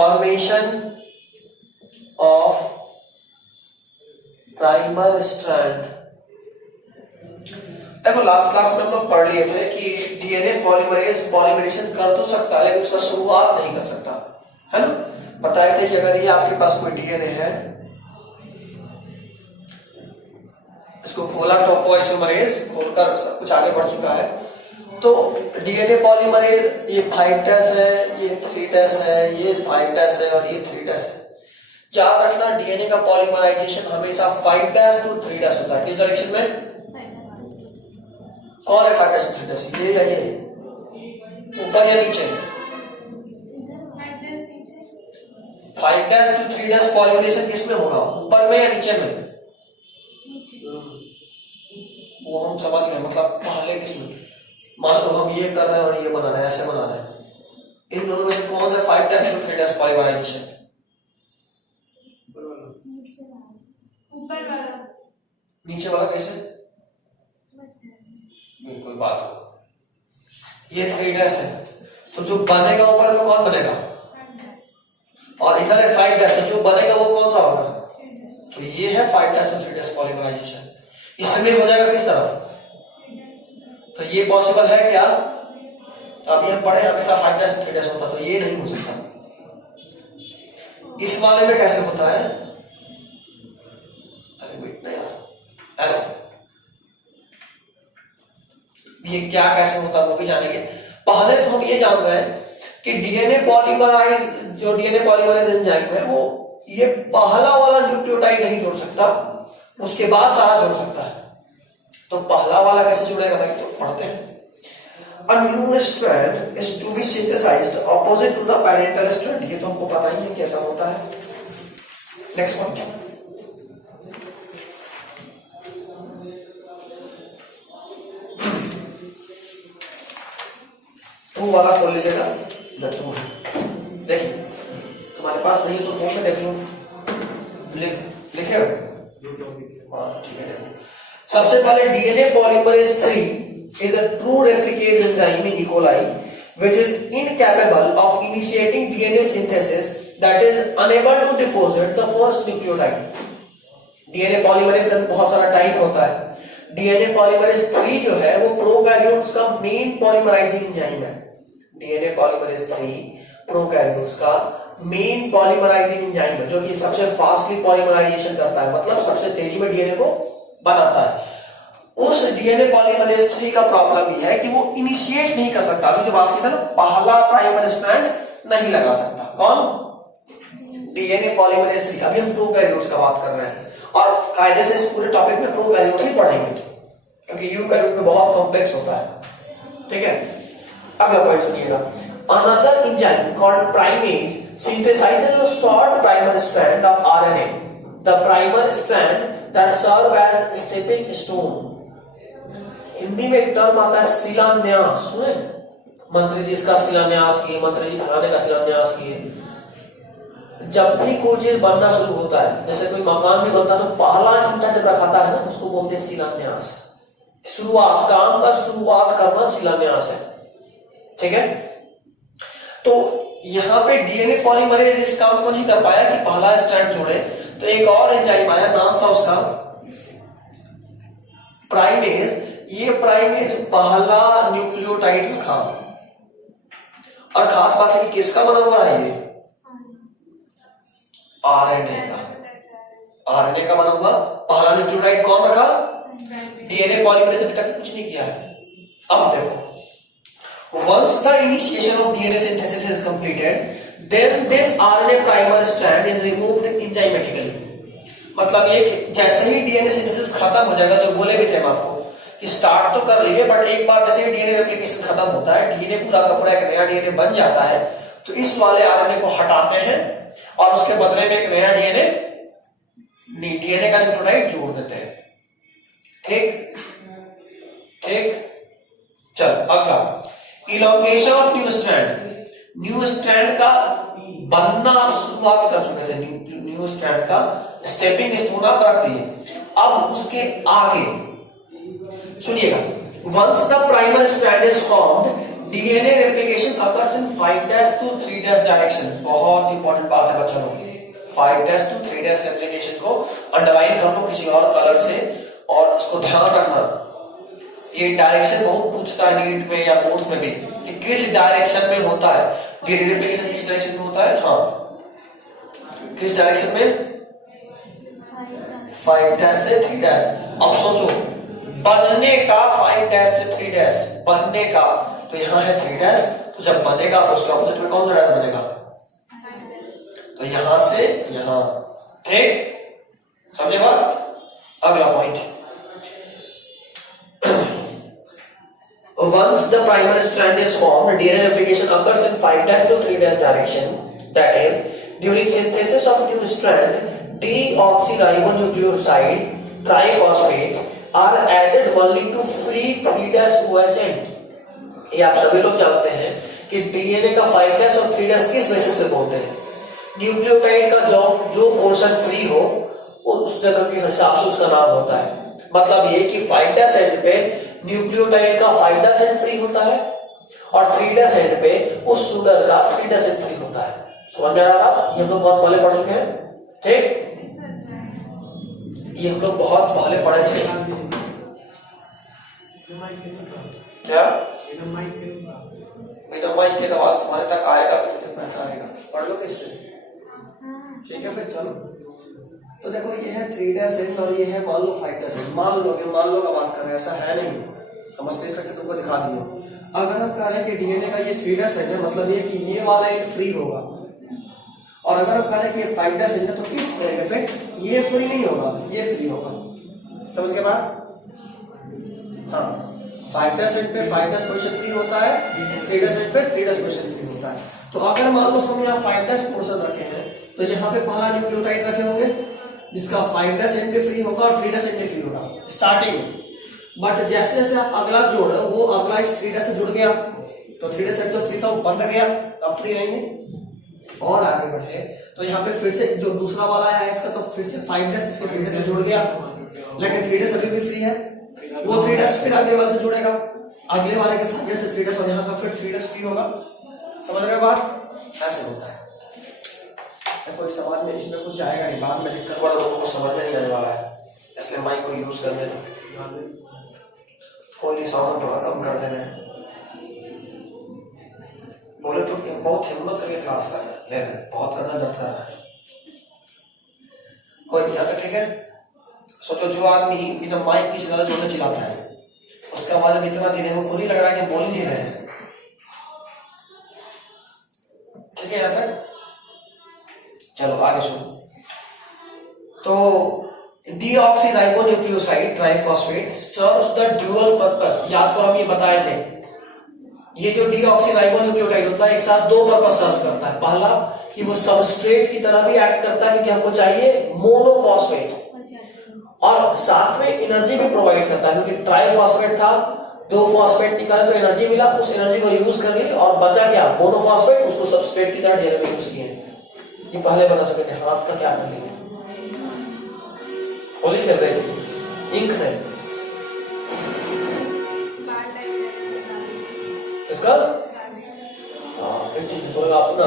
Formation of primer strand. देखो last class में हम लोग पढ़ लिए थे कि डीएनए पॉलीमरेज पॉलीमरेशन कर तो सकता है लेकिन उसका शुरुआत नहीं कर सकता, है ना। बताए थे कि अगर ये आपके पास कोई डीएनए है, इसको खोला टॉपोआइसोमरेज खोलकर सब कुछ आगे बढ़ चुका है, तो डीएनए पॉलीमरेज ये 5' है, ये 3' है, ये 5' है और ये 3' है। याद रखना डीएनए का पॉलीमराइजेशन हमेशा 5' to 3' होता है। किस डायरेक्शन में? कौन है 5' to 3'? ये या ये? ऊपर या नीचे? 5' to 3' पॉलीमराइजेशन किस में होगा, ऊपर में या नीचे में? वो हम समझ गए, मतलब पहले किसमें। मान लो हम ये कर रहे हैं और ये बना रहे हैं, ऐसे बना रहे हैं, इन दोनों में से कौन है 5' to 3' पॉलीमराइजेशन? ऊपर वाला। नीचे वाला कैसे? कोई बात हो, ये 3' है, तो जो बनेगा ऊपर में कौन बनेगा? और इधर है 5', तो जो बनेगा वो कौन सा होगा? तो ये है 5' to 3' पॉलीमराइजेशन। इसमें हो जाएगा किस तरह? तो ये पॉसिबल है क्या? अभी हम पढ़े हमेशा 5' to 3' होता, तो ये नहीं हो सकता। इस वाले में कैसे होता है? अरे वेट ना यार, ऐसे ये क्या कैसे होता है वो भी जानेंगे। पहले तो हम ये जान रहे हैं कि डीएनए पॉलीमराइज, जो डीएनए पॉलीमराइज एंजाइम है वो ये पहला वाला न्यूक्लियोटाइड नहीं जोड़ सकता, उसके बाद सारा जोड़ सकता है। तो पहला वाला कैसे जुड़ेगा भाई, तो पढ़ते हैं। A new strand is to be synthesized opposite to the parental strand। ये तो हमको पता ही है कैसा होता है। नेक्स्ट पॉइंट, टू वाला खोल लीजिएगा। देखिए तुम्हारे पास नहीं तो फोन में देख लो, लिखे हो? हाँ ठीक है। देखो सबसे पहले DNA polymerase 3 is a true replicase enzyme in E. coli which is incapable of initiating DNA synthesis, that is unable to deposit the first nucleotide। DNA polymerase का बहुत सारा टाइप होता है। डीएनए पॉलीमरेज 3 जो है वो प्रोकैरियोट्स का main polymerizing enzyme है। डीएनए पॉलीमरेज 3 प्रोकैरियोट्स का मेन पॉलीमराइजिंग एंजाइम है, जो कि सबसे फास्टली पॉलीमराइजेशन करता है, मतलब सबसे तेजी में डीएनए को बनाता है। उस डीएनए पॉलीमरेज 3 का प्रॉब्लम ये है कि वो इनिशिएट नहीं कर सकता। अभी जो बात की था ना, पहला प्राइमर स्ट्रैंड नहीं लगा सकता। कौन? DNA polymerase 3। अभी हम प्रोकैरियोट्स का बात कर रहे हैं और कायदे से इस पूरे टॉपिक में प्रोकैरियोट ही पढ़ेंगे क्योंकि यूकैरियोट में बहुत कॉम्प्लेक्स होता है। ठीक है, अगला पॉइंट सुनिएगा। Another enzyme called primase synthesizes a short primer strand of RNA, the primer strand that serve as stepping stone। Hindi में एक टर्म आता है शिलान्यास, सुने? मंत्री जी इसका शिलान्यास किए, मंत्री जी फलाने का शिलान्यास किए। जब भी कोई चीज बनना शुरू होता है, जैसे कोई मकान भी बनता है तो पहला ईंटा जब रखाता है ना, उसको बोलते हैं शिलान्यास। शुरुआत, काम का शुरुआत करना शिलान्यास है। ठीक है, तो यहाँ पे डीएनए पॉलीमरेज इस काम को नहीं कर पाया कि पहला स्ट्रैंड जोड़े, तो एक और एंजाइम आया, नाम था उसका प्राइमेज। ये प्राइमेज पहला न्यूक्लियोटाइड रखा, और खास बात है कि किसका बना हुआ है ये? आरएनए का। आरएनए का बना हुआ पहला न्यूक्लियोटाइड कौन रखा? डीएनए पॉलीमरेज अभी तक कुछ नहीं किया है। अब देखो, once the initiation of DNA synthesis is completed, then this RNA primer strand is removed enzymatically। मतलब ये जैसे ही डीएनए सिंथेसिस खत्म हो जाएगा, जो बोले भी थे हम आपको कि स्टार्ट तो कर लिए, बट एक बार जैसे ही डीएनए रेप्लिकेशन खत्म होता है, डीएनए पूरा का पूरा एक नया डीएनए बन जाता है, तो इस वाले आरएनए को हटाते हैं और उसके बदले में एक नया डीएनए का न्यूक्लियोटाइड जोड़ देते हैं। ठीक ठीक, चल अगला, elongation of new strand. New strand का बनना आप शुरुआत कर चुके थे, न्यू स्ट्रैंड का स्टेपिंग स्टोन आप रख दिए। अब उसके आगे सुनिएगा, once the primer strand is formed DNA replication occurs in 5' to 3' direction. बहुत इंपॉर्टेंट बात है बच्चों, 5' to 3' रेप्लिकेशन को अंडरलाइन कर लो किसी और कलर से, और उसको ध्यान रखना। ये डायरेक्शन बहुत पूछता है नीट में या नोट्स में भी कि किस डायरेक्शन में होता है डीएनए रेप्लिकेशन, किस डायरेक्शन में होता है। हाँ, किस डायरेक्शन में? 5' से 3'। अब सोचो बनने का 5' से 3', बनने का, तो यहाँ है 3', तो जब बनेगा तो उसके ऑपोजिट में कौन सा डैश बनेगा? तो यहां से यहां, ठीक, समझे बात? अगला point, once the primary strand is formed, DNA replication occurs in 5' to 3' direction. That is, during synthesis of new strand, deoxyribonucleoside triphosphate are added only to free 3' OH end. ये आप सभी लोग जानते हैं कि डीएनए का 5' और 3' किस बेसिस पे बोलते हैं? न्यूक्लियोटाइड का जो पोर्शन फ्री हो उस जगह के हिसाब से उसका नाम होता है। मतलब ये कि 5' एंड पे न्यूक्लियोटाइड का 5' एंड फ्री होता है और 3' एंड पे उस शुगर का 3' एंड फ्री होता है। समझ में आ रहा? ये हम लोग बहुत पहले पढ़ चुके हैं, ठीक? ये हम लोग बहुत पहले पढ़े थे। क्या बिना माइक के आवाज तुम्हारे तक आएगा भी तो पैसा आएगा। पढ़ लो किससे? ठीक है, फिर चलो। तो देखो ये है 3' एंड और ये है मान लो 5' एंड। मान लो का बात कर रहे हैं, ऐसा है नहीं, हम उसके स्ट्रक्चर तुमको दिखा दिए। अगर हम कह रहे हैं कि डीएनए का ये 3' एंड है, मतलब ये कि ये वाला एंड फ्री होगा, और अगर हम कह रहे हैं कि 5' एंड है तो इस एंड पे ये फ्री नहीं होगा, ये फ्री होगा। समझ के बाद? हाँ, 5' एंड पे 5' पोर्शन फ्री होता है, 3' एंड पे 3' पोर्शन फ्री होता है। तो अगर मान लो हम यहाँ 5' पोर्शन रखे हैं तो यहाँ पे पहला न्यूक्लियोटाइड रखे होंगे जिसका 5' एंड पे फ्री होगा और 3' एंड पे फ्री होगा स्टार्टिंग में। बट जैसे जैसे आप अगला जोड़, वो अगला इस 3' से जुड़ गया तो 3' एंड तो फ्री था वो बंद गया, अब फ्री रहेंगे। और आगे बढ़े तो यहाँ पे फिर से जो दूसरा वाला है इसका, तो फिर से 5' इसके 3' से जुड़ गया, लेकिन 3' अभी भी फ्री है। वो 3' फिर अगले वाले से जुड़ेगा, अगले वाले के 5' से 3' और यहाँ का फिर 3' फ्री होगा। समझ रहे हो बात? ऐसे होता है। कोई समझ में इसमें कुछ आएगा नहीं, बाद में दिक्कत वाला लोगों को समझ में नहीं आने वाला है, इसलिए माइक को यूज करने दो। कोई नहीं, साउंड थोड़ा कम कर देना है। बोले तो बहुत हिम्मत करके क्लास कर ले रहे, बहुत करना दर्द कर रहा है। कोई नहीं आता, ठीक है? सोचो जो आदमी बिना माइक की सिग्नल जोड़ने चिल्लाता है उसका आवाज अब इतना धीरे वो खुद ही लग रहा है कि बोल ही नहीं रहे हैं। ठीक है, यहाँ तक चलो आगे सुनो। तो deoxyribonucleoside triphosphate serves the dual purpose. याद करो हम ये बताए थे, ये जो डीऑक्सीराइबोन्यूक्लियोटाइड होता है एक साथ दो पर्पस सर्व करता है। पहला कि वो सबस्ट्रेट की तरह भी एक्ट करता है क्योंकि हमको चाहिए मोनोफॉस्फेट, और साथ में एनर्जी भी प्रोवाइड करता है क्योंकि ट्राइफॉस्फेट था, 2 फॉस्फेट निकाले तो एनर्जी मिला, उस एनर्जी को यूज कर ली और बचा क्या? मोनोफॉस्फेट, उसको सबस्ट्रेट की तरह डीएनए में यूज किए। ये पहले बता चुके थे। हाथ का क्या कर लेंगे? होली खेल रहे थे इंक से, इसका फिर ठीक बोला अपना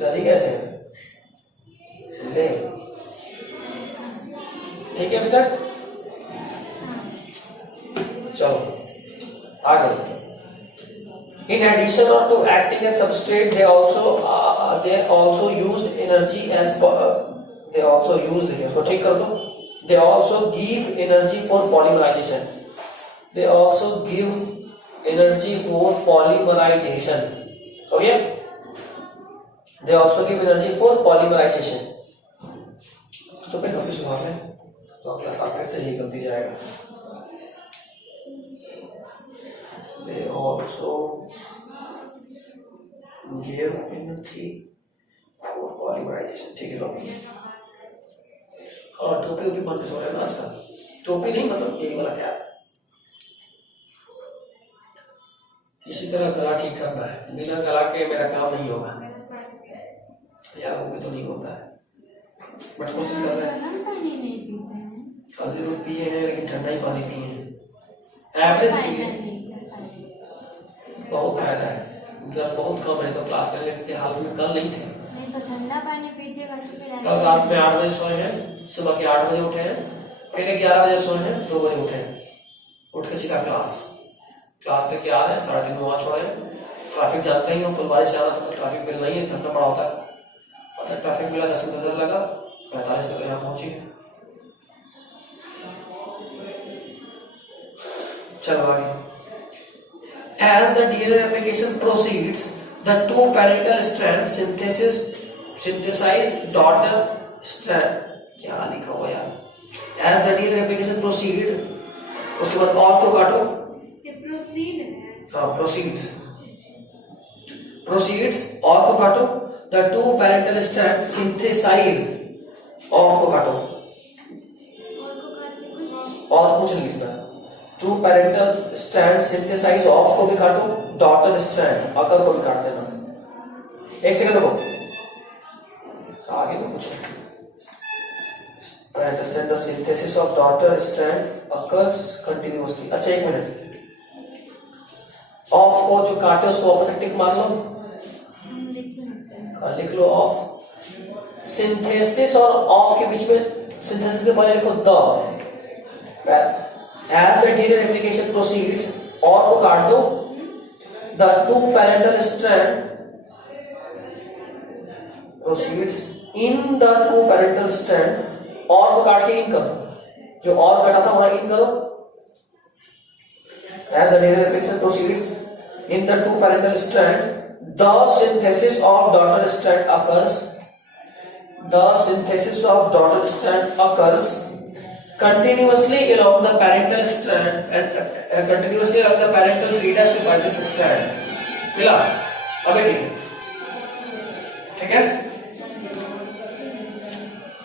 दादी कहते हैं ले, ठीक है अभी तक? चलो आगे। In addition to acting as substrate, they also used energy as they also used इसको ठीक कर दो। They also give energy for polymerization. They also give energy for polymerization. Okay? They also give energy for polymerization. तो फिर कभी सुधार लें तो अगला साल से ही गलती जाएगा। They also give energy for polymerization. ठीक है लोग, और टोपी ओपी बंद हो रहा है ना आजकल। टोपी नहीं मतलब यही वाला क्या, किसी तरह गला ठीक करना है, बिना गला के मेरा काम नहीं होगा यार, वो भी तो नहीं होता है, बट कोशिश कर रहे हैं। कल दूध पिए हैं लेकिन ठंडा ही पानी पिए हैं, एवरेज पिए। बहुत फायदा है, जब बहुत कम है तो क्लास करने के हालत में कल नहीं थे। नहीं तो ठंडा पानी पीजिएगा तो फिर कल रात में 8 बजे सोए हैं, सुबह के 8 बजे उठे हैं, फिर 11 बजे सोए हैं, 2 बजे उठे हैं, उठ के सीधा क्लास लेके आ रहे हैं, 3:30 में वहां छोड़े हैं। ट्रैफिक जानते ही हो, फुल बारिश जाना था तो ट्रैफिक मिलना ही है, थकना पड़ा होता है। और ट्रैफिक मिला, 10 मिनट लगा, 45 मिनट यहाँ पहुंची। चलो आगे। As the DNA replication proceeds, the two parental strands synthesize daughter strand. क्या लिखा हुआ यार? As the DNA replication proceeds, उसके बाद और तो काटो। ये प्रोसीड है। हाँ, proceeds और को काटो। The two parental strands synthesize, of को काटो। और कुछ नहीं लिखना है। Two parental strand synthesize of को भी काटो, डॉटर स्ट्रैंड अकर को भी काट देना। एक सेकंड रुको, आगे में पूछो। The synthesis of daughter strand occurs continuously. अच्छा एक मिनट, ऑफ को जो काटे उसको ऑपोजिट टिक मार लो, लिख लो ऑफ। सिंथेसिस और ऑफ के बीच में, सिंथेसिस के पहले लिखो the. As the DNA replication proceeds, और को काट दो, the two parental strand proceeds in the two parental strand, और को काट के इन करो, जो और कटा था वहां इन करो। As the DNA replication proceeds in the two parental strand, the synthesis of daughter strand occurs. The synthesis of daughter strand occurs continuously along the parental strand and continuously along the parental fetus to fetus strand. मिला? अबे ठीक है?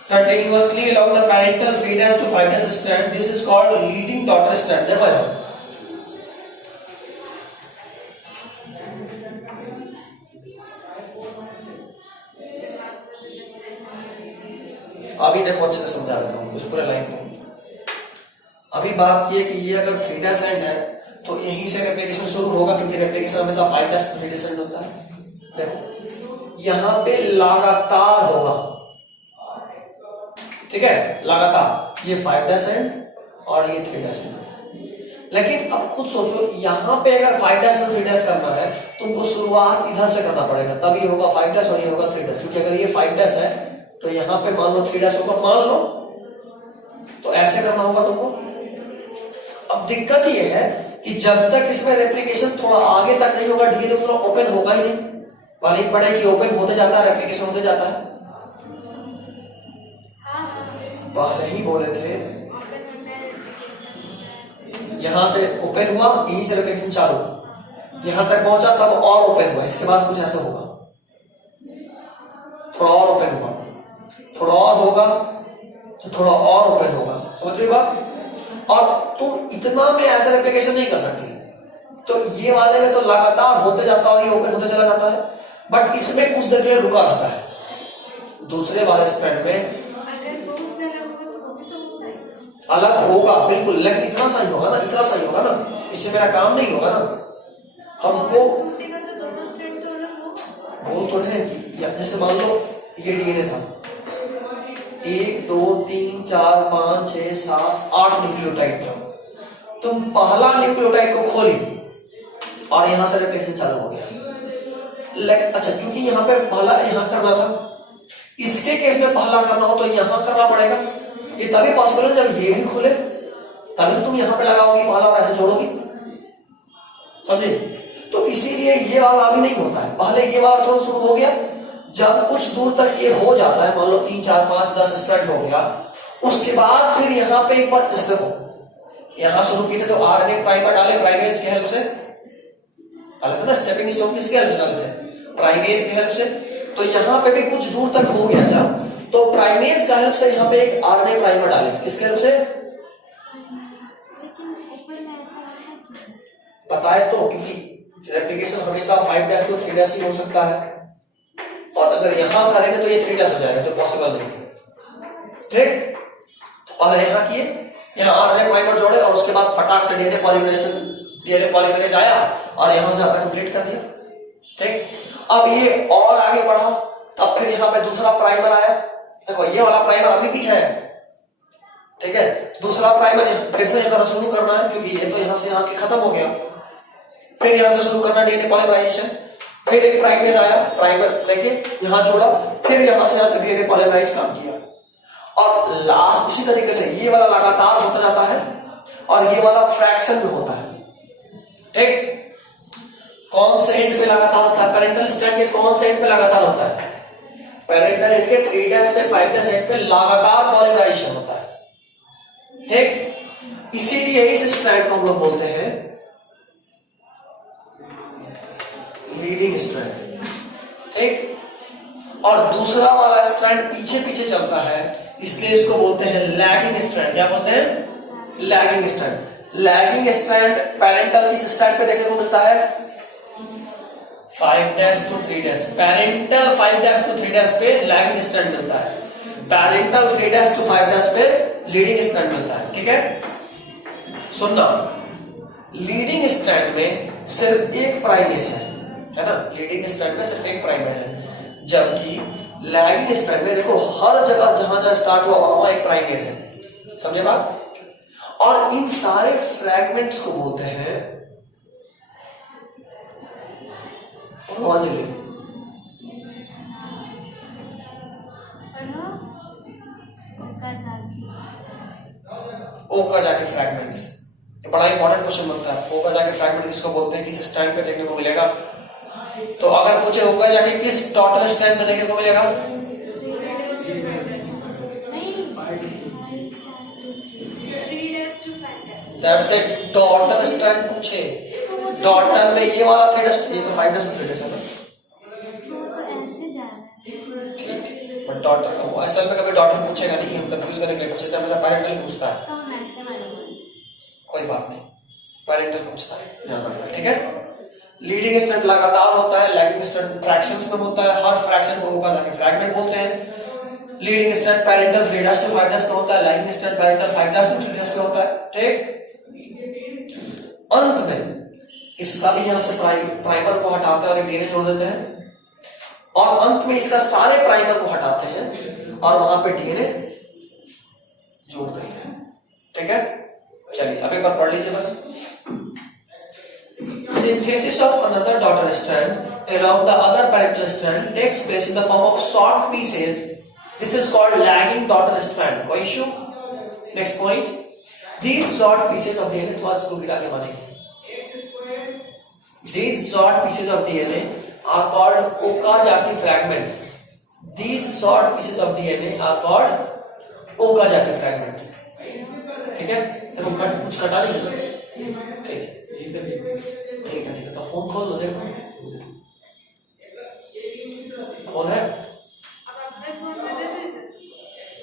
Continuously along the parental fetus to fetus strand. This is called leading daughter strand. देखो यार, अभी देखो अच्छे से समझा देता हूँ उस पूरे लाइन को। अभी बात की है कि ये अगर थीटा सेंड है तो यहीं से रेप्लिकेशन शुरू होगा, क्योंकि रेप्लिकेशन हमेशा 5' थीटा सेंड होता है। देखो यहां पे लगातार होगा, ठीक है, लगातार ये 5' सेंड और ये 3' सेंड। लेकिन अब खुद सोचो, यहां पे अगर 5' और 3' करना है तुमको शुरुआत इधर से करना पड़ेगा, तब ये होगा 5' और ये होगा 3'। क्योंकि अगर ये 5' है तो यहां पे मान लो 3' होगा, मान लो, तो ऐसे करना होगा तुमको। अब दिक्कत ये है कि जब तक इसमें रेप्लिकेशन थोड़ा आगे तक नहीं होगा, धीरे धीरे ओपन होगा ही नहीं। पहले ही पढ़े कि ओपन होते जाता है, रेप्लिकेशन होते जाता है। पहले ही बोले थे, यहां से ओपन हुआ, यहीं से रेप्लिकेशन चालू, यहां तक पहुंचा तब और ओपन हुआ, इसके बाद कुछ ऐसा होगा, थोड़ा और ओपन हुआ, थोड़ा और होगा तो थोड़ा और ओपन होगा। समझ रही बात? और तुम इतना में ऐसा रेप्लिकेशन नहीं कर सकती, तो ये वाले में तो लगातार होते जाता है और ये ओपन होते चला जाता है, बट इसमें कुछ देर के लिए रुका रहता है। दूसरे वाले स्ट्रैंड में अगर बहुत से अलग होगा तो वो भी तो होगा, अलग होगा बिल्कुल, लेकिन इतना सही होगा ना, इतना सही होगा ना, इससे मेरा काम नहीं होगा ना। हमको टूटेगा तो दोनों स्ट्रैंड तो अलग होगा। बोल तो रहे हैं कि जैसे मान लो ये डीएनए था, 1 2 3 4 5 6 7 8 न्यूक्लियोटाइड था। तुम पहला न्यूक्लियोटाइड को खोली और यहां से रेप्लिकेशन चालू हो गया। अच्छा, क्योंकि यहाँ पे पहला यहां करना था, इसके केस में पहला करना हो तो यहां करना पड़ेगा। ये तभी पॉसिबल है जब ये भी खुले, तभी तो तुम यहां पे लगाओगी पहला और ऐसे जोड़ोगी, समझे? तो इसीलिए ये वाला अभी नहीं होता है, पहले ये वाला तुरंत शुरू हो गया। जब कुछ दूर तक ये हो जाता है, मान लो 3 4 5 10 स्ट्रैंड हो गया, उसके बाद फिर यहाँ पे एक बात देखो, यहां शुरू की थे तो आरएनए प्राइमर डाले प्राइमेज की हेल्प से, डाले थे ना, स्टेपिंग स्टोन किसके हेल्प से डाले थे? प्राइमेज की हेल्प से। तो यहाँ पे भी कुछ दूर तक हो गया जब, तो प्राइमेज का हेल्प से यहाँ पे एक आरएनए प्राइमर डाले, किसके हेल्प से? लेकिन ऊपर में ऐसा है बताए तो, क्योंकि रेप्लिकेशन हमेशा 5' तो 3' ही हो सकता है, और अगर यहां करेंगे तो ये 3' हो जाएगा, जो पॉसिबल नहीं। ठीक, तो पहले यहां किए, यहां आरएनए प्राइमर जोड़े और उसके बाद फटाक से डीएनए पॉलीमरेज आया और यहां से आपने कंप्लीट कर दिया। ठीक, अब ये और आगे बढ़ा, तब फिर यहां पे दूसरा प्राइमर आया। देखो ये वाला प्राइमर अभी भी है, ठीक है, दूसरा प्राइमर फिर से यहां से शुरू करना है, क्योंकि ये तो यहां से यहां के खत्म हो गया। फिर यहां से शुरू करना डीएनए पॉलीमराइजेशन। फिर एक प्राइमेज आया, प्राइमर लेके यहां जोड़ा, फिर यहां से आकर डीएनए पॉलीमराइज काम किया। और लास्ट इसी तरीके से ये वाला लगातार होता जाता है और ये वाला फ्रैक्शन में होता है। ठीक, कौन से एंड पे लगातार होता है? पेरेंटल स्ट्रैंड के कौन से एंड पे लगातार होता है? पेरेंटल एंड के 3' से 5' एंड पे लगातार पॉलीमराइजेशन होता है। ठीक, इसीलिए इस स्ट्रैंड को हम लोग बोलते हैं लीडिंग स्ट्रैंड। ठीक, और दूसरा वाला स्ट्रैंड पीछे पीछे चलता है, इसलिए इसको बोलते हैं लैगिंग स्ट्रैंड। क्या बोलते हैं? Lagging strand. Lagging strand parental किस स्ट्रैंड पे देखने को मिलता है? 5' to 3'। पेरेंटल 5' to 3' पे लैगिंग स्ट्रैंड मिलता है, पेरेंटल 3' to 5' पे लीडिंग स्ट्रैंड मिलता है। ठीक है, सुनना, लीडिंग स्ट्रैंड में सिर्फ एक प्राइमेज है ना, लीडिंग स्ट्रैंड में सिर्फ एक प्राइमेज है, जबकि लैगिंग स्ट्रैंड में देखो हर जगह जहां जहां स्टार्ट हुआ वहां एक प्राइमेज है। समझे बात? और इन सारे फ्रैगमेंट्स को बोलते हैं पोलोनिली। ओकाजाकी फ्रैगमेंट्स, ये बड़ा इंपॉर्टेंट क्वेश्चन बनता है। ओकाजाकी फ्रैगमेंट किसको बोलते हैं, किस स्ट्रैंड पे देखने को मिलेगा? तो अगर पूछे ओकाजाकी किस टोटल स्ट्रैंड पे देखने को मिलेगा? दैट्स इट, टोटल स्ट्रैंड पूछे। टोटल में ये वाला 3', ये तो 5' में 3' है। ठीक, बट डॉटर का वो असल में कभी डॉटर पूछेगा नहीं, हम कंफ्यूज करने के लिए पूछते हैं, हमेशा पेरेंटल पूछता है। कोई बात नहीं, पेरेंटल पूछता है, ध्यान रखना। ठीक है, लीडिंग स्ट्रैंड लगातार होता है, लैगिंग स्ट्रैंड फ्रैक्शंस में होता है, हर फ्रैक्शन को ओकाजाकी फ्रैगमेंट बोलते हैं। लीडिंग स्ट्रैंड पेरेंटल 3' to 5' पे होता है, लैगिंग स्ट्रैंड पेरेंटल 5' to 3' पे होता है। ठीक, अंत में इसका भी यहां से प्राइमर को हटाते हैं और एक डीएनए जोड़ देते हैं, और अंत में इसका सारे प्राइमर को हटाते हैं और वहां पे डीएनए जोड़ देते हैं। ठीक है, चलिए अब एक बार पढ़ लीजिए बस। Synthesis of another daughter strand around the other parental strand takes place in the form of short pieces. This is called lagging daughter strand. कोई issue? Next point. These short pieces of DNA थोड़ा इसको गिरा के बनेंगे। These short pieces of DNA are called Okazaki fragments. These short pieces of DNA are called Okazaki fragments. ठीक है, देखो कुछ कटा नहीं है। ठीक है, ठीक है, तो फोन खोल दो, देखो फोन है।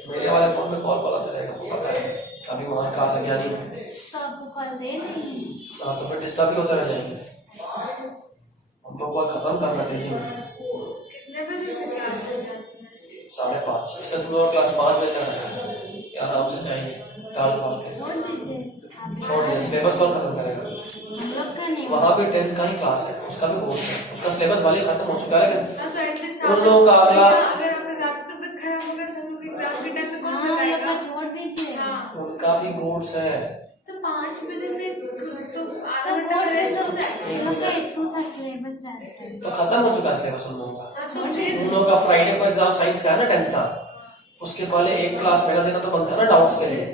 मेरे वाले फोन में कॉल आता रहेगा, आपको पता है, अभी वहां का संज्ञा नहीं है, तो आपको कॉल दे नहीं। हाँ, तो फिर डिस्टर्ब ही होते रह जाएंगे। हम लोग कॉल खत्म करना चाहिए। कितने बजे से क्लास है? 5:30। इसलिए तुम लोग क्लास 5 बजे जाना है, आराम से जाएंगे। टाल कॉल के छोड़ दीजिए, सिलेबस कौन खत्म करेगा? हम लोग करने वहां भी 10th का ही क्लास है, उसका भी कोर्स है, उसका सिलेबस वाले खत्म हो चुका है, लेकिन तो एटलीस्ट उन लोगों का अगला, अगर आपका ज्यादा तबीयत खराब होगा तो हम लोग एग्जाम के टाइम पे कौन बताएगा? छोड़ दीजिए। हाँ, उनका भी बोर्ड्स है। तो 5 बजे से तो आधा घंटा रेस्ट हो जाए। इन लोग का एक दूसरा सिलेबस रहता है, तो खत्म हो चुका है सिलेबस उन लोगों का। तो फिर उन लोगों का फ्राइडे को एग्जाम साइंस का है ना, 10th का, उसके पहले एक क्लास मेरा देना तो बनता है ना डाउट्स के लिए।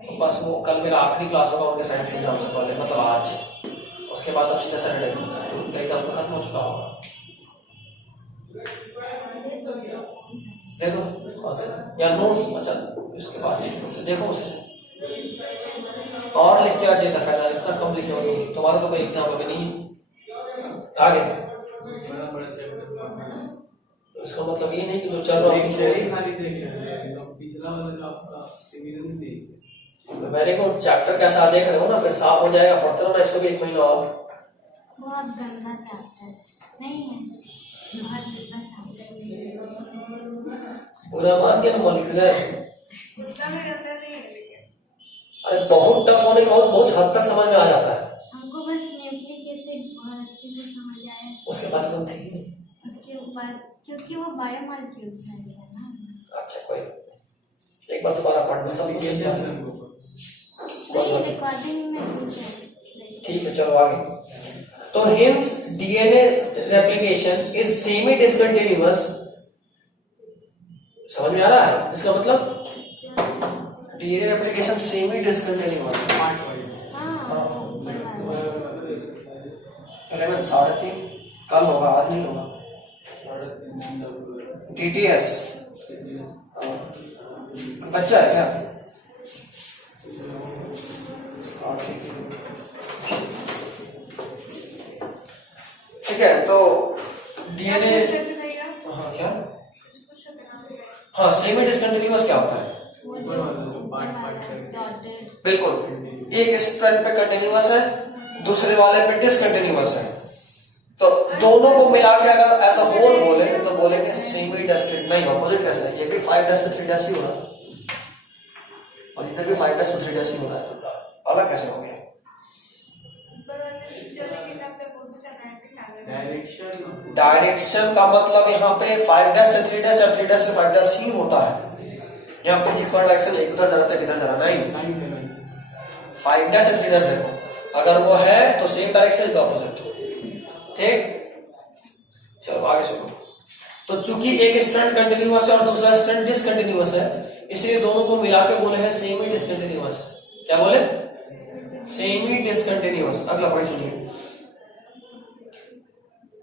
तो बस वो कल मेरा आखिरी क्लास होगा उनके साइंस के एग्जाम से पहले, मतलब आज। उसके बाद अब सीधा सैटरडे तो उनका एग्जाम तो खत्म हो चुका होगा। देखो या नोट्स, अच्छा इसके पास एक नोट्स देखो, उसे और लिख के आ चाहिए था, फैसला इतना कम लिखे हो तुम्हारा तो कोई एग्जाम अभी नहीं आगे। इसका मतलब ये नहीं कि जो चल रहा है मेरे को चैप्टर कैसा देख रहे हो ना, फिर साफ हो जाएगा, पढ़ते हो ना इसको भी 1 महीना और। बहुत गंदा चैप्टर नहीं है, बहुत गंदा चैप्टर। पूरा मान के ना मॉलिक्यूलर उतना भी गंदा नहीं है, लेकिन अरे बहुत टफ होने के बाद बहुत हद तक समझ में आ जाता है। हमको बस न्यूक्लिक एसिड बात तुम थी नहीं। उसके बाद क्योंकि वो बायोमॉलिक्यूल्स में दिया ना। अच्छा कोई एक बार दोबारा पढ़ना सब कुछ समझा। नहीं रिकॉर्डिंग में कुछ है। ठीक है चलो आगे। तो hints DNA replication is semi discontinuous. समझ में आ रहा है इसका मतलब? DNA replication semi discontinuous. हाँ ऊपर वाला 11:3 कल होगा आज नहीं होगा। टीटीएस बच्चा है क्या? ठीक है तो डीएनए हाँ क्या हाँ सेमी डिसकंटिन्यूअस क्या होता है? वो जो ऊपर वाला डॉटेड बिल्कुल एक स्ट्रैंड पे कंटिन्यूअस है दूसरे वाले पे डिसकंटिन्यूअस है तो दोनों को मिला के अगर ऐसा होल बोले तो बोलेंगे सेमी डिस्क्रीट। नहीं अपोजिट कैसे है? ये भी 5' से 3' ही हो रहा है और इधर भी 5' से 3' ही हो रहा है तो अलग कैसे हो गया? डायरेक्शन का मतलब यहाँ पे 5' से 3' और 3' से 5' ही होता है। यहाँ पे इक्वल डायरेक्शन एक उधर जा रहा है किधर जा रहा नहीं। 5' से 3' देखो अगर वो है तो सेम डायरेक्शन का ऑपोजिट। ठीक चलो आगे सुनो। तो चूंकि एक स्ट्रैंड कंटिन्यूअस है और दूसरा स्ट्रैंड डिसकंटिन्यूअस है इसलिए दोनों को मिला के बोले हैं सेमी डिसकंटिन्यूअस। क्या बोले? Semi discontinuous. अगला पॉइंट सुनिए।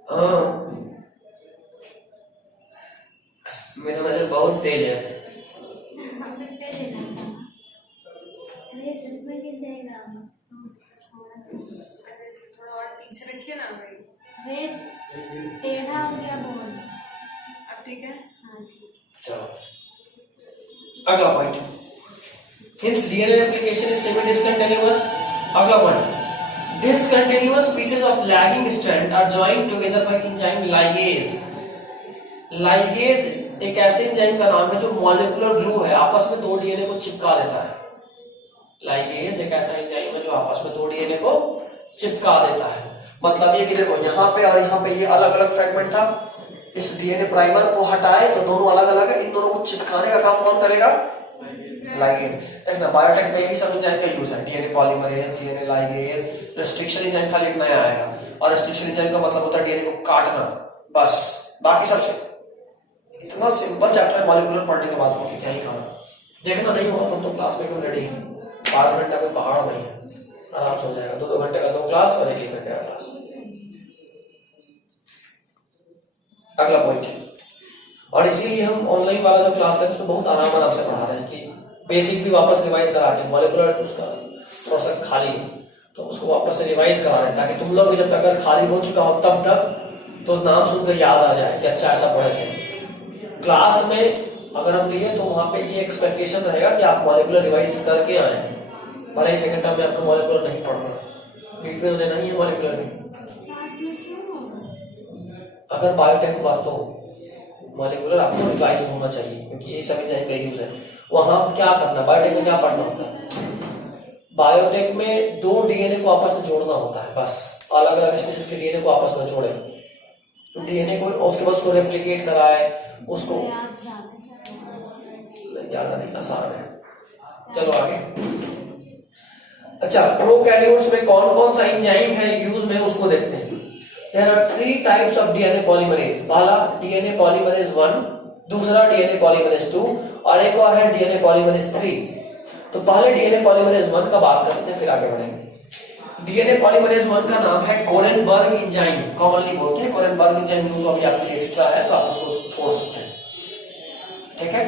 हाँ मेरा नजर बहुत तेज है। अरे सच में गिर जाएगा थोड़ा सा थोड़ा और पीछे रखिए ना भाई। अरे टेढ़ा हो गया बोल। अब ठीक है? हाँ ठीक। चलो अगला point. Hence DNA replication is semi discontinuous. अगला point discontinuous pieces of lagging strand are joined together by enzyme ligase. Ligase एक ऐसे एंजाइम का नाम है जो मॉलिक्यूलर ग्लू है आपस में दो डीएनए को चिपका देता है। लाइगेज एक ऐसा एंजाइम है जो आपस में दो डीएनए को चिपका देता है। मतलब ये कि देखो यहाँ पे और यहाँ पे ये अलग अलग फ्रेगमेंट था इस डीएनए प्राइमर को हटाए तो दोनों अलग अलग है इन दोनों को चिपकाने का काम कौन करेगा? लाइगेज। देखना बायोटेक में यही सब एंजाइम का यूज है DNA polymerase DNA ligase. Restriction enzyme खाली एक नया आएगा और रिस्ट्रिक्शन एंजाइम का मतलब होता है डीएनए को काटना बस। बाकी सबसे इतना सिंपल चैप्टर मॉलिक्यूलर पढ़ने के बाद बाकी क्या ही खाना। देखना नहीं होगा तुम तो क्लास में क्यों रेडी 5 घंटा कोई पहाड़ नहीं है आराम से हो जाएगा। 2-2 घंटे का 2 क्लास और 1-1 घंटे का क्लास। अगला पॉइंट और इसीलिए हम ऑनलाइन वाला जो क्लास है उसमें बहुत आराम से पढ़ा रहे हैं कि बेसिक भी वापस रिवाइज करा के मॉलिक्यूलर उसका थोड़ा सा खाली तो उसको वापस से रिवाइज करा रहे हैं ताकि तुम लोग जब तक अगर खाली हो चुका हो तब तक तो नाम सुनकर याद आ जाए कि अच्छा ऐसा पढ़े थे। क्लास में अगर हम दिए तो वहां पे ये एक्सपेक्टेशन रहेगा कि आप मॉलिक्यूलर रिवाइज करके आए हैं भले ही सेकंड टर्म में आपको मॉलिक्यूलर नहीं पढ़ना नीट में देना ही है मॉलिक्यूलर नहीं। अगर बायोटेक हुआ तो मॉलिक्यूलर आपको रिवाइज होना चाहिए क्योंकि ये सब एंजाइम का यूज है। वहां क्या करना बायोटेक में क्या पढ़ना होता है? बायोटेक में 2 डीएनए को आपस में जोड़ना होता है बस। अलग अलग स्पीशीज के डीएनए को आपस में जोड़े डीएनए को उसके बाद उसको रेप्लिकेट कराए उसको ज्यादा नहीं आसान है। चलो आगे। अच्छा प्रोकैरियोट्स में कौन कौन सा एंजाइम है यूज में उसको देखते हैं। There are 3 types of DNA polymerase। पहला DNA polymerase 1 दूसरा DNA polymerase 2 और एक और है DNA polymerase 3। तो पहले DNA polymerase 1 का बात करते हैं फिर आगे बढ़ेंगे। DNA polymerase 1 का नाम है कोरेनबर्ग एंजाइम कॉमनली बोलते हैं। कोरेनबर्ग एंजाइम तो अभी आपके लिए एक्स्ट्रा है तो आप उसको छोड़ सकते हैं। ठीक है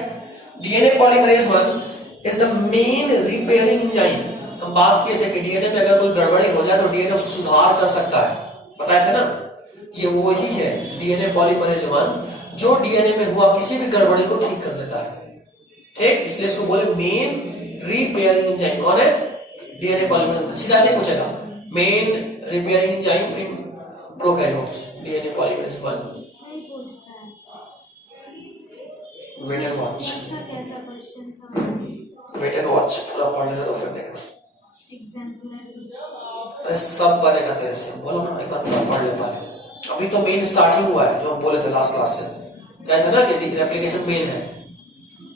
DNA polymerase 1 is the main repairing enzyme. हम बात किए थे कि डीएनए में अगर कोई गड़बड़ी हो जाए तो डीएनए उसको सुधार कर सकता है बताए थे ना। ये वही है डीएनए पॉलीमरेज 1 जो डीएनए में हुआ किसी भी गड़बड़ी को ठीक कर देता है। ठीक इसलिए इसको बोले मेन रिपेयरिंग एंजाइम। कौन है? DNA polymerase. सीधा से पूछेगा main repairing enzyme in prokaryotes DNA polymerase 1। नहीं पूछता ऐसा। Wait and watch. कैसा कैसा क्वेश्चन था? वेट एंड वॉच पूरा पढ़ लेना तो फिर देखना एग्जाम्पल सब बनेगा तेरे से। बोलो ना एक बार पढ़ ले पहले अभी तो मेन स्टार्ट ही हुआ है, जो हम बोले थे लास्ट क्लास से, क्या था ना कि रेप्लिकेशन मेन है।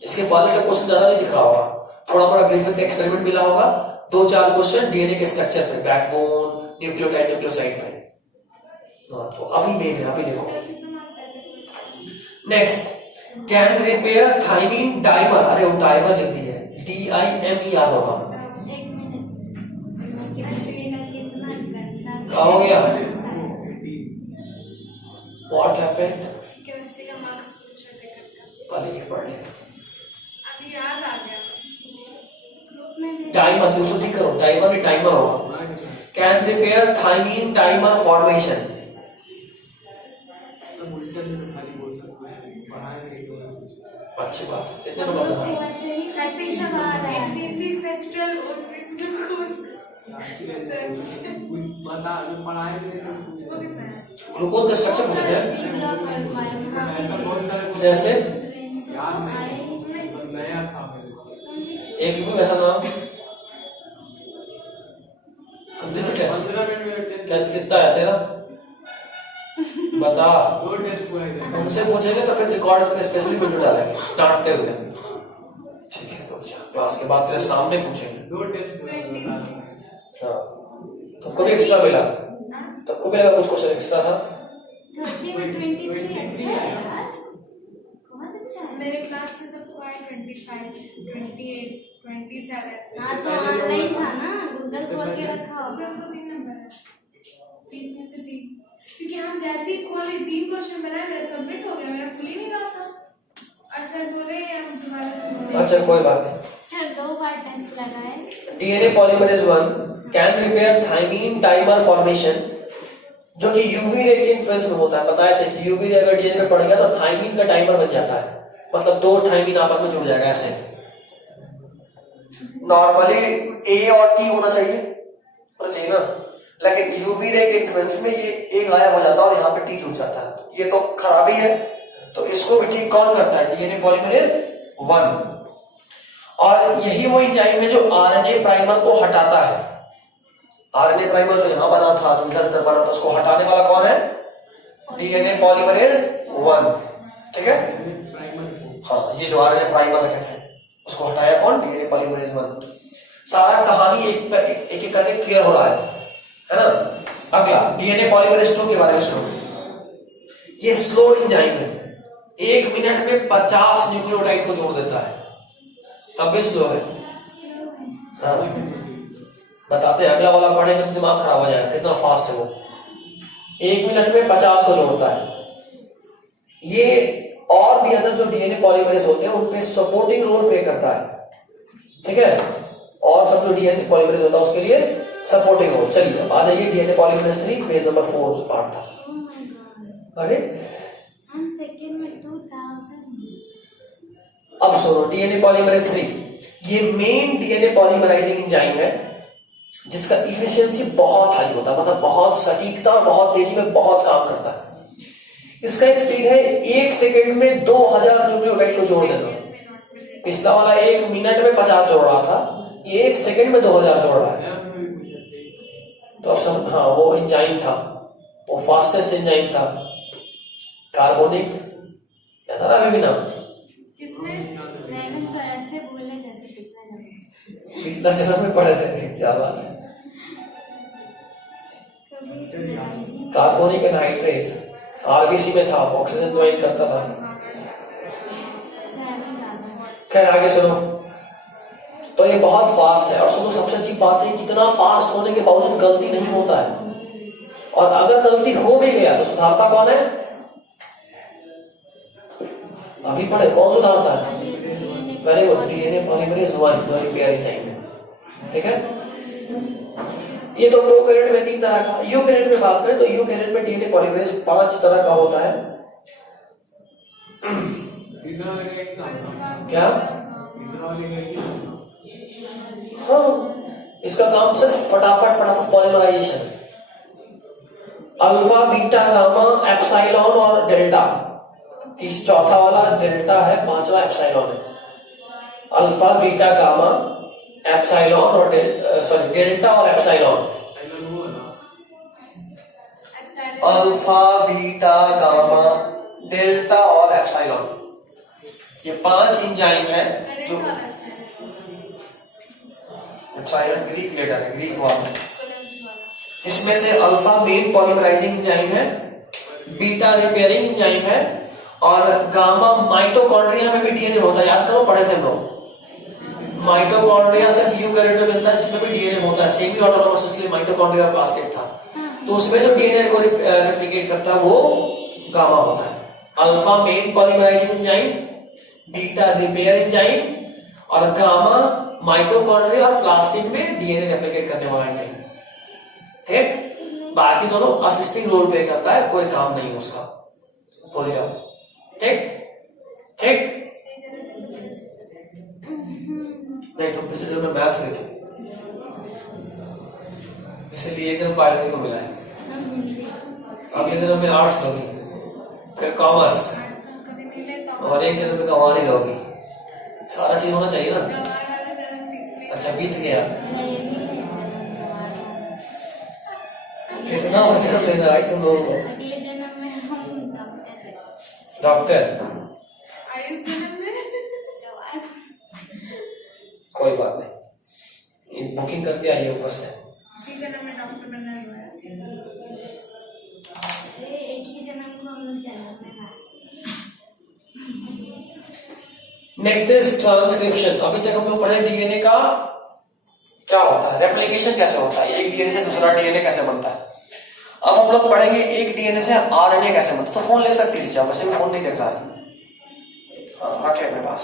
इसके बाद से क्वेश्चन ज्यादा नहीं दिख रहा होगा, थोड़ा बड़ा ग्रिफिथ का एक्सपेरिमेंट मिला होगा, 2-4 क्वेश्चन डीएनए के स्ट्रक्चर पे, बैकबोन, न्यूक्लियोटाइड, न्यूक्लियोसाइड पे। तो अभी मेन है, अभी देखो। Next, can repair thymine dimer, अरे वो डाइमर लिख दी है, DIMER होगा। एक मिनट, केमिस्ट्री का कितना गंदा क्या हो गया? What happened? केमिस्ट्री का मार्क्स पूछ रहे थे कट का। पहले ये पढ़ ले। अभी याद आ गया। ग्रुप में भी डाइमर, दूसरा ठीक करो, डाइमर नहीं टाइमर होगा। Can repair thymine dimer formation. अच्छी बात है, कितने नंबर का था? वैसे ही टाइपिंग सब आ रहा है। एससीसी फेस्टिवल और ग्लूकोज ग्लूकोज का स्ट्रक्चर पूछते हैं, जैसे एक भी ऐसा नाम समझे तो कैसे? कितना है तेरा? बता। उनसे पूछेंगे तो फिर रिकॉर्ड करके स्पेशली वीडियो डालेंगे डांटते हुए। ठीक है, तो क्लास के बाद तेरे सामने पूछेंगे। हाँ, तुमको भी एक्स्ट्रा मिला, तुमको भी लगा कुछ क्वेश्चन एक्स्ट्रा था। 30 में 23 अच्छा है यार, बहुत अच्छा है। मेरे क्लास में सबको आए 25, 28, 27। हाँ तो ऑनलाइन था ना, गूगल खोल के रखा उसमें होगा। हमको 3 नंबर है, 30 में से 3, क्योंकि हम जैसे ही खोले 3 क्वेश्चन बनाए, मेरा सबमिट हो गया, मेरा खुल ही नहीं रहा था। और सर बोले हम तुम्हारे अच्छा कोई बात नहीं। सर 2 बार टेस्ट लगाए। DNA polymerase 1 can repair thymine dimer formation, जो कि यूवी रे के इन्फ्लुएंस में होता है। बताया था कि यूवी रे अगर डीएनए में पड़ गया तो थाइमीन का डाइमर बन जाता है, मतलब 2 थाइमीन आपस में जुड़ जाएगा। ऐसे नॉर्मली ए और टी होना चाहिए ना, लेकिन यूवी रे के इन्फ्लुएंस में ये ए गायब हो जाता है और यहाँ पे टी जुड़ जाता है। ये तो खराबी है, तो इसको भी ठीक कौन करता है? DNA polymerase 1। और यही वो एंजाइम है जो आरएनए प्राइमर को हटाता है। आरएनए प्राइमर जो यहां बना था, जो इधर इधर बना था, उसको हटाने वाला कौन है? DNA polymerase 1। ठीक है, हाँ, ये जो आरएनए प्राइमर रखे थे उसको हटाया कौन? DNA polymerase 1। सारा कहानी एक एक करके क्लियर हो रहा है ना। अगला डीएनए पॉलीमरेज 2 के बारे में सुनो। ये स्लो एंजाइम है, 1 मिनट में 50 न्यूक्लियोटाइड को जोड़ देता है, तब भी स्लो है। हाँ, बताते हैं, अगला वाला पढ़ेंगे तो दिमाग खराब हो जाएगा, कितना फास्ट है वो। 1 मिनट में 50 को जोड़ता है। ये और भी अदर जो डीएनए पॉलीमरेज होते हैं उनपे सपोर्टिंग रोल प्ले करता है। ठीक है, और सब जो डीएनए पॉलीमरेज होता है उसके लिए सपोर्टिंग रोल। चलिए अब आ जाइए डीएनए पॉलीमरेज 3 पेज नंबर 4 जो पार्ट था। अरे हम सेकंड में 2000। अब सुनो, डीएनए पॉलीमरेज 3 ये मेन डीएनए पॉलीमराइजिंग एंजाइम है जिसका इफिशियंसी बहुत हाई होता है, मतलब बहुत सटीकता और बहुत तेजी में बहुत काम करता है। इसका स्पीड है 1 सेकंड में 2000 न्यूक्लियोटाइड को जोड़ देना। पिछला वाला 1 मिनट में 50 जोड़ रहा था, ये 1 सेकंड में 2000 जोड़ रहा है। तो अब सब, हाँ, वो एंजाइम था, वो फास्टेस्ट एंजाइम था, कार्बोनिक, याद आ रहा है भी नाम? किसमें? मैंने तो ऐसे बोले जैसे पिछला जन्म में पढ़े थे। क्या बात है, कार्बोनिक एनहाइड्रेस आरबीसी में था, ऑक्सीजन ज्वाइन करता था। खैर आगे सुनो, तो ये बहुत फास्ट है। और सुनो, सबसे अच्छी बात है कितना फास्ट होने के बावजूद गलती नहीं होता है, और अगर गलती हो भी गया तो सुधारता कौन है? अभी पढ़े, कौन सुधारता है? वेरी गुड, डीएनए पॉलीमरेज 1 जो रिपेयर एंजाइम है। ठीक है, ये तो प्रोकैरियोट में 3 तरह का। यूकैरियोट में बात करें तो यूकैरियोट में डीएनए पॉलीमरेज 5 तरह का होता है। क्या? हाँ, इसका काम सिर्फ फटाफट polymerization. Alpha, beta, gamma, epsilon और डेल्टा। चौथा वाला डेल्टा है, 5वां एप्सिलॉन है। अल्फा, बीटा, गामा, एप्सिलॉन और डेल्टा और epsilon. Epsilon alpha, beta, gamma, delta और एप्सिलॉन, ये 5 एंजाइम है जो एप्सिलॉन ग्रीक लेटर है, ग्रीक वर्ड, जिसमें से अल्फा मेन पॉलीमराइजिंग एंजाइम है, बीटा रिपेयरिंग एंजाइम है और गामा माइटोकॉन्ड्रिया में भी डीएनए होता है। याद करो, पढ़े थे हम लोग। माइटोकॉन्ड्रिया से यूकैरियोट में मिलता है जिसमें भी डीएनए होता है, सेमी ऑटोनॉमस, इसलिए माइटोकॉन्ड्रिया प्लास्टिड था, तो उसमें जो डीएनए को रेप्लिकेट करता है वो गामा होता है। Alpha main polymerizing enzyme, beta repair enzyme और गामा माइटोकॉन्ड्रिया और प्लास्टिड में डीएनए रेप्लिकेट करने वाला एंजाइम। ठीक, बाकी दोनों असिस्टिंग रोल प्ले करता है, कोई काम नहीं उसका। बोल जाओ, ठीक ठीक। नहीं तो पिछले जन्म में मैथ्स हुई थी, इसलिए एक जन्म बायोलॉजी को मिला है, अब ये जन्म में आर्ट्स लोगी, फिर कॉमर्स, और एक जन्म में कमाल ही लोगी। सारा चीज होना चाहिए ना। अच्छा बीत गया, कितना वर्ष लेना है तुम लोगों को? अगले जन्म में हम डॉक्टर, कोई बात नहीं, बुकिंग करके आइए ऊपर से। डॉक्टर बनना है। एक ही जन्म को हम लोग जन्म में नेक्स्ट इज ट्रांसक्रिप्शन। अभी तक हम लोग पढ़े डीएनए का क्या होता है, रेप्लिकेशन कैसे होता है, एक डीएनए से दूसरा डीएनए कैसे बनता है। अब हम लोग पढ़ेंगे एक डीएनए से आरएनए कैसे बनता है। तो फोन ले सकती थी, वैसे भी फोन नहीं देख रहा है, हाँ रख ले अपने पास,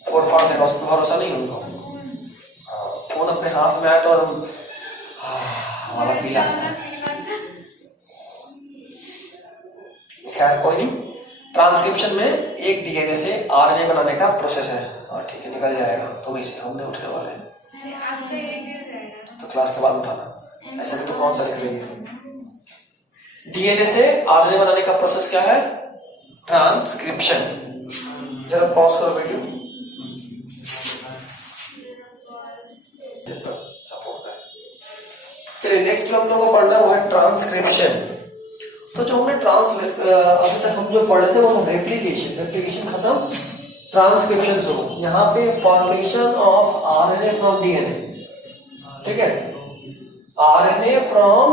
फोन पढ़ देगा, उस पर भरोसा नहीं उनको। हाँ, फोन अपने हाथ में आए तो हमारा फील आता है। खैर कोई नहीं, ट्रांसक्रिप्शन में एक डीएनए से आरएनए बनाने का प्रोसेस है। हाँ ठीक है, निकल जाएगा, तुम इसे हमने उठने वाले हैं तो क्लास के बाद उठाना, ऐसे भी तो कौन सा लिख लेंगे। डीएनए से आरएनए बनाने का प्रोसेस क्या है, ट्रांसक्रिप्शन। जरा पॉज करो वीडियो। चलिए नेक्स्ट जो हम लोग को पढ़ना है वो है ट्रांसक्रिप्शन। तो जो हमने अभी तक हम जो पढ़ रहे थे वो था रेप्लिकेशन, रेप्लिकेशन खत्म, ट्रांसक्रिप्शन शुरू। यहाँ पे formation of RNA from DNA, ठीक है, आरएनए फ्रॉम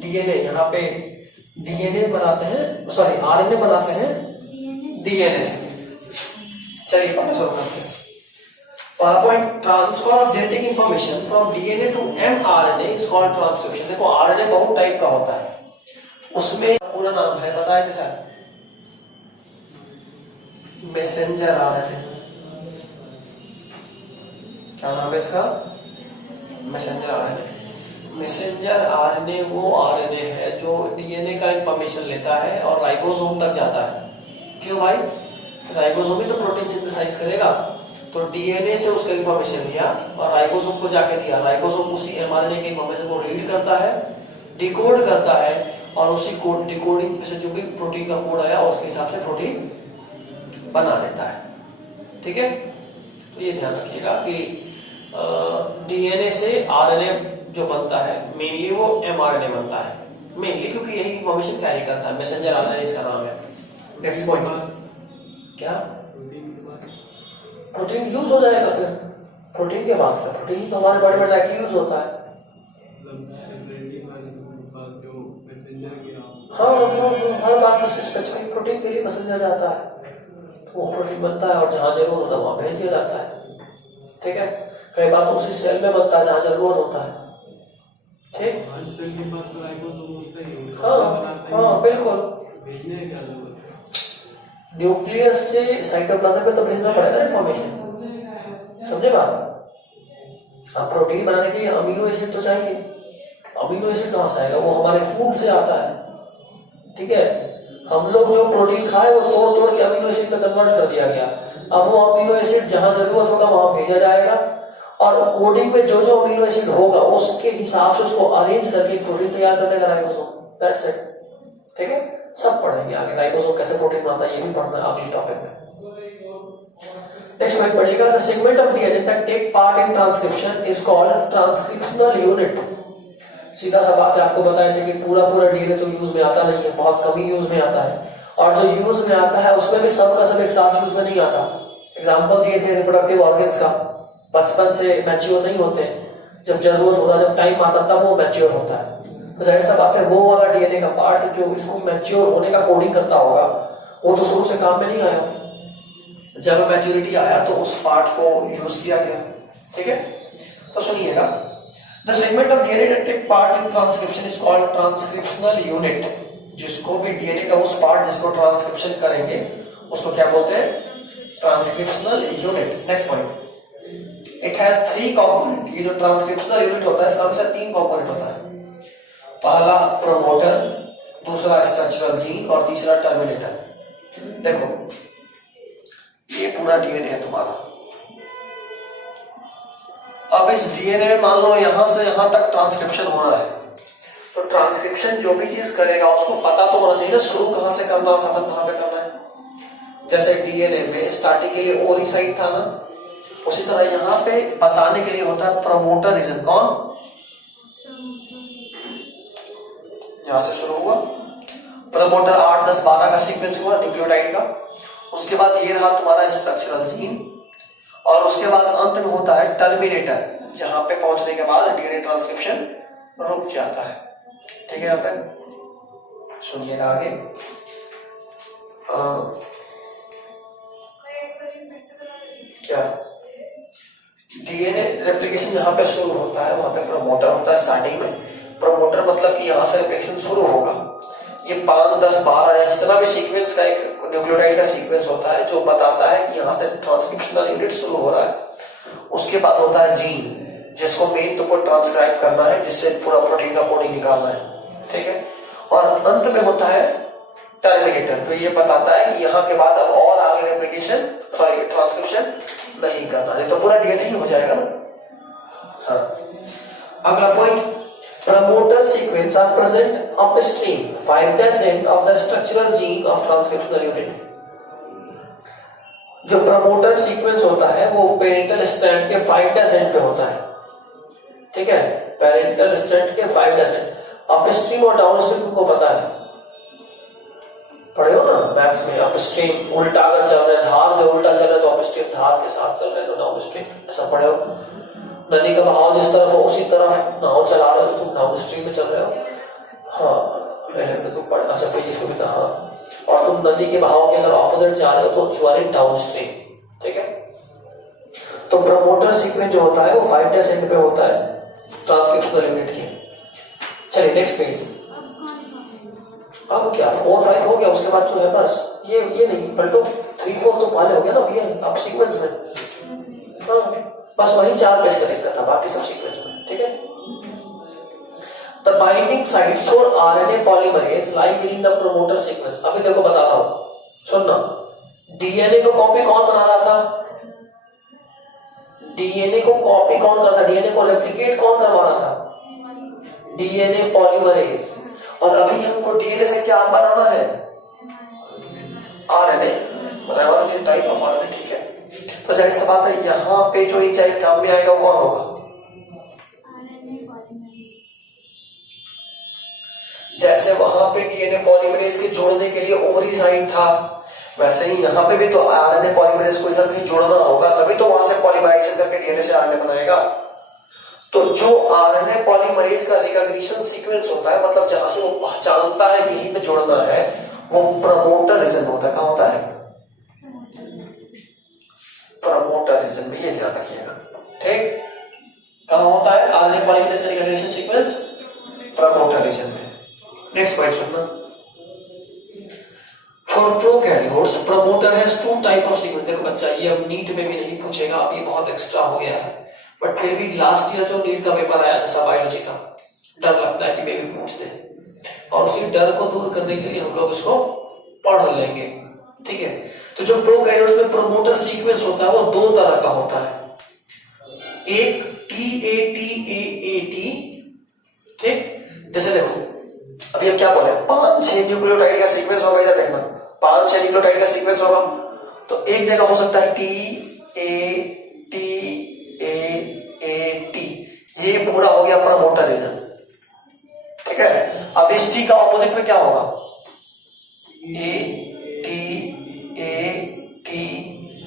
डीएनए, यहाँ पे डीएनए बनाते हैं, सॉरी आरएनए बनाते हैं डीएनए से। चलिए पढ़ना शुरू करते हैं। Point, transfer of genetic information from DNA to mRNA is called transcription. देखो आरएनए बहुत टाइप का होता है, उसमें पूरा नाम है, बताए थे सर, मैसेंजर आरएनए। क्या नाम है इसका, मैसेंजर आरएनए। मैसेंजर आरएनए वो आरएनए है जो डीएनए का इंफॉर्मेशन लेता है और राइबोसोम तक जाता है। क्यों भाई, राइबोसोम ही तो प्रोटीन सिंथेसाइज करेगा, तो डीएनए से उसका इंफॉर्मेशन लिया और राइबोसोम को जाके दिया। राइबोसोम उसी एमआरएनए के इंफॉर्मेशन को रीड करता है, डिकोड करता है और उसी कोड डिकोडिंग से जो भी प्रोटीन का कोड आया उसके हिसाब से प्रोटीन बना देता है। ठीक है, तो ये ध्यान रखिएगा कि डीएनए से आरएनए जो बनता है मेनली वो एमआरएनए बनता है, मेनली क्योंकि यही इंफॉर्मेशन कैरी करता है। मैसेंजर आरएनए इसका नाम है। नेक्स्ट पॉइंट, क्या प्रोटीन यूज हो जाएगा, फिर प्रोटीन के बाद का, प्रोटीन ही तो हमारे बड़े बड़े डाइट यूज होता है। हाँ, हर बात स्पेसिफिक प्रोटीन के लिए मैसेंजर जाता है, तो वो प्रोटीन बनता है और जहां जरूरत होता है वहां भेज दिया जाता है। ठीक है, कई बार तो उसी सेल में बनता है जहां जरूरत होता है। ठीक, हाँ बिल्कुल, भेजने की क्या जरूरत है, न्यूक्लियस से साइटोप्लाज्म में तो भेजना पड़ेगा इंफॉर्मेशन, समझे बात। अब प्रोटीन बनाने के लिए अमीनो एसिड तो चाहिए, अमीनो एसिड कहां से आएगा, वो हमारे फूड से आता है। ठीक है, हम लोग जो प्रोटीन खाए वो तोड़ तोड़ के अमीनो एसिड में कन्वर्ट कर दिया गया। अब वो अमीनो एसिड जहां जरूरत होगा वहां भेजा जाएगा और कोडिंग में जो जो अमीनो एसिड होगा उसके हिसाब से उसको अरेंज करके प्रोटीन तैयार करने का राइबोसोम। That's it. ठीक है, सब पढ़ेंगे आगे, राइबोसोम कैसे प्रोटीन बनाता है ये भी पढ़ना है अगले टॉपिक में। नेक्स्ट पॉइंट पढ़िएगा, the segment of DNA that take part in transcription is called transcriptional unit. सीधा सा बात है, आपको बताया था कि पूरा पूरा डीएनए तो यूज में आता नहीं है, बहुत कम ही यूज में आता है, और जो यूज में आता है उसमें भी सब का सब एक साथ यूज में नहीं आता। एग्जाम्पल दिए थे रिप्रोडक्टिव ऑर्गन्स का, बचपन से मैच्योर नहीं होते, जब जरूरत होता, जब टाइम आता तब वो मैच्योर होता है। तो जाहिर सा बात है वो वाला डीएनए का पार्ट जो इसको मैच्योर होने का कोडिंग करता होगा वो तो शुरू से काम में नहीं आया, जब मैच्योरिटी आया तो उस पार्ट को यूज किया गया। ठीक है, तो सुनिएगा, the segment of DNA that take part in transcription is called transcriptional unit. जिसको भी डीएनए का उस पार्ट जिसको ट्रांसक्रिप्शन करेंगे उसको क्या बोलते हैं? Transcriptional unit. Next point, it has 3 component. ये जो ट्रांसक्रिप्शनल यूनिट होता है इसका हमेशा 3 कंपोनेंट होता है। पहला प्रमोटर, दूसरा स्ट्रक्चरल जीन और तीसरा टर्मिनेटर। देखो ये पूरा डीएनए है तुम्हारा, अब इस डीएनए में मान लो यहां से यहां तक ट्रांसक्रिप्शन होना है, तो ट्रांसक्रिप्शन जो भी चीज करेगा उसको पता तो होना चाहिए ना शुरू कहां से करना और खत्म कहां पे करना है। जैसे डीएनए में स्टार्टिंग के लिए ओरी साइड था ना, उसी तरह यहाँ पे बताने के लिए होता है प्रमोटर रीजन। कौन? यहां से शुरू हुआ प्रमोटर, 8, 10, 12 का सीक्वेंस हुआ न्यूक्लियोटाइड का, उसके बाद ये रहा तुम्हारा स्ट्रक्चरल जीन, और उसके बाद अंत में होता है टर्मिनेटर, जहां पे पहुंचने के बाद डीएनए ट्रांसक्रिप्शन रुक जाता है। ठीक है, यहां तक सुनिएगा आगे। क्या डीएनए रेप्लिकेशन जहां पे शुरू होता है वहां पे प्रमोटर होता है स्टार्टिंग में। प्रमोटर मतलब कि यहां से रेप्लिकेशन शुरू होगा, ये 5, 10, 12 या जितना भी सीक्वेंस का एक न्यूक्लियोटाइड का सीक्वेंस होता है जो बताता है कि यहाँ से ट्रांसक्रिप्शनल यूनिट शुरू हो रहा है। उसके बाद होता है जीन, जिसको मेन तो को ट्रांसक्राइब करना है, जिससे पूरा प्रोटीन का कोडिंग निकालना है। ठीक है, और अंत में होता है टर्मिनेटर, जो ये बताता है कि यहाँ के बाद अब और आगे रेप्लिकेशन ट्रांसक्रिप्शन नहीं करना, नहीं तो पूरा डीएनए ही हो जाएगा ना। हाँ, अगला point, promoter sequence are present upstream 5' end of the structural gene of transcriptional unit। जो प्रमोटर सीक्वेंस होता है वो पेरेंटल स्ट्रैंड के 5' end पे होता है। ठीक है, पेरेंटल स्ट्रैंड के 5' end, अपस्ट्रीम और डाउनस्ट्रीम तुमको पता है, पढ़े हो ना मैथ्स में। अपस्ट्रीम उल्टा अगर चल रहा है, धार जो उल्टा चल रहा है तो अपस्ट्रीम धार के साथ चल रहा है तो डाउनस्ट्रीम, ऐसा पढ़े हो। नदी का बहाव जिस तरफ हो उसी तरफ नाव चला रहे हो तो तुम डाउन स्ट्रीम में चल रहे हो। हाँ, मैंने तो तुम पढ़ा, अच्छा फिजिक्स में भी था। हाँ, और तुम नदी के बहाव के अगर ऑपोजिट जा रहे हो तो you are in downstream. ठीक है, तो प्रमोटर सीक्वेंस जो होता है वो 5' end पे होता है ट्रांसक्रिप्शनल यूनिट की। चलिए नेक्स्ट पेज। अब क्या 4, 5 हो गया, उसके बाद जो है बस ये नहीं पलटो, 3, 4 तो पहले हो गया ना भैया, अब सीक्वेंस में। हाँ, बस वही 4 पेज का दिक्कत था, बाकी सब सीक्वेंस में। ठीक है, the binding sites for RNA polymerase lie with in the promoter sequence. अभी देखो बता रहा हूं, सुनना, डीएनए को कॉपी कौन बना रहा था? डीएनए को कॉपी कौन कर रहा था? डीएनए को रेप्लिकेट कौन करवा रहा था? DNA polymerase. और अभी हमको डीएनए से क्या बनाना है? आरएनए, मतलब टाइप ऑफ आरएनए। ठीक है, तो जाहिर सी बात है यहाँ पे जो एंजाइम काम में आएगा कौन होगा? जैसे वहां पे डीएनए पॉलीमरेज के जोड़ने के लिए ओवरी साइड था, वैसे ही यहाँ पे भी तो आरएनए पॉलीमरेज को इधर कहीं जोड़ना होगा, तभी तो वहां से पॉलीमराइजेशन करके डीएनए से आरएनए बनाएगा। तो जो आरएनए पॉलीमरेज का रिकॉग्निशन सीक्वेंस होता है, मतलब जहां से वो पहचानता है कि यहीं पे जोड़ना है, वो प्रमोटर रीजन होता है। कहाँ होता है? प्रमोटर रीजन में, ये ध्यान रखिएगा। ठीक, कहाँ होता है RNA polymerase recognition sequence? Promoter region में। नेक्स्ट पॉइंट सुनना, for prokaryotes promoter has 2 type of sequence. देखो बच्चा, ये अब नीट में भी नहीं पूछेगा, अब ये बहुत एक्स्ट्रा हो गया है, बट फिर भी लास्ट ईयर जो नीट का पेपर आया जैसा बायोलॉजी का, डर लगता है कि मे भी पूछ दे, और उसी डर को दूर करने के लिए हम लोग इसको पढ़ लेंगे। ठीक है, तो जो प्रोकैरियोट्स में प्रमोटर सीक्वेंस होता है वो 2 तरह का होता है, एक TATAAT। ठीक, जैसे देखो अभी हम क्या बोले, 5-6 न्यूक्लियोटाइड का सीक्वेंस होगा, इधर देखना 5-6 न्यूक्लियोटाइड का सीक्वेंस होगा, तो एक जगह हो सकता है TATAAT, ये पूरा हो गया प्रमोटर रीजन। ठीक है। अब इस टी का ऑपोजिट में क्या होगा, A T A T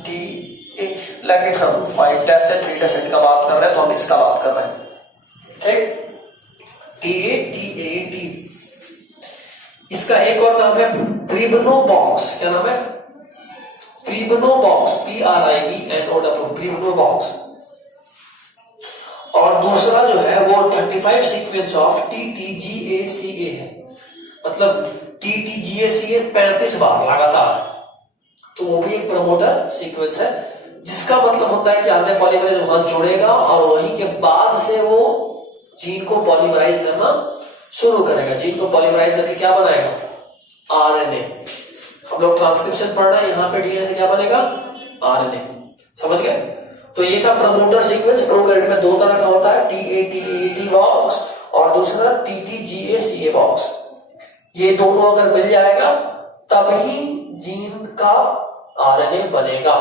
T A, लेकिन हम 5' से 3' का बात कर रहे हैं तो हम इसका बात कर रहे हैं, ठीक। T A T. इसका एक और नाम है प्रीबनो बॉक्स। क्या नाम है, प्रीबनो बॉक्स, PRIBNOW, प्रीबनो बॉक्स। और दूसरा जो है वो 35 सीक्वेंस ऑफ TTGACA है, मतलब TTGACA 35 बार लगातार, तो वो भी एक प्रमोटर सीक्वेंस है, जिसका मतलब होता है कि आरएनए पॉलीमरेज वहां जुड़ेगा और वहीं के बाद से वो जीन को पॉलीमराइज करना शुरू करेगा। जीन को पॉलीमराइज करके क्या बनाएगा, आरएनए। हम लोग ट्रांसक्रिप्शन पढ़ रहे हैं, यहाँ पे डीएनए से क्या बनेगा, आरएनए। समझ गए। तो ये था प्रमोटर सीक्वेंस। प्रोकैरियोट में 2 तरह का होता है, TATAT बॉक्स और दूसरा TTGACA बॉक्स। ये दोनों अगर मिल जाएगा तब ही जीन का आरएनए बनेगा,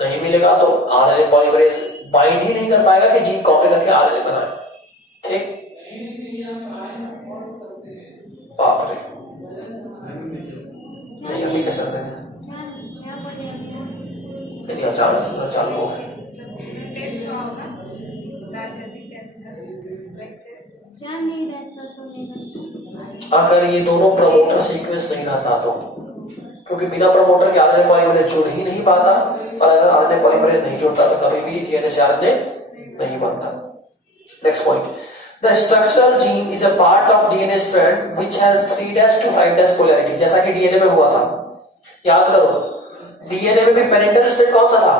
नहीं मिलेगा तो आरएनए पॉलीमरेज बाइंड ही नहीं कर पाएगा कि जीन कॉपी करके आरएनए बनाए, ठीक। बाप रे, नहीं अभी कैसे क्या पढ़े अभी? नहीं अचानक चालू हो गए। टेस्ट हुआ होगा स्टार्ट करने का लेक्चर। क्या नहीं रहता तो नहीं बनता। अगर ये दोनों प्रमोटर सीक्वेंस नहीं रहता तो, क्योंकि बिना प्रमोटर के आरएनए पॉलीमरेज जुड़ ही नहीं पाता, और अगर आरएनए पॉलीमरेज नहीं जुड़ता तो कभी भी डीएनए से आरएनए नहीं बनता। Next point, the structural gene is a part of DNA strand which has 3' to 5' polarity. जैसा कि डीएनए में हुआ था, याद करो, डीएनए में भी पेरेंटल स्टेट कौन सा था,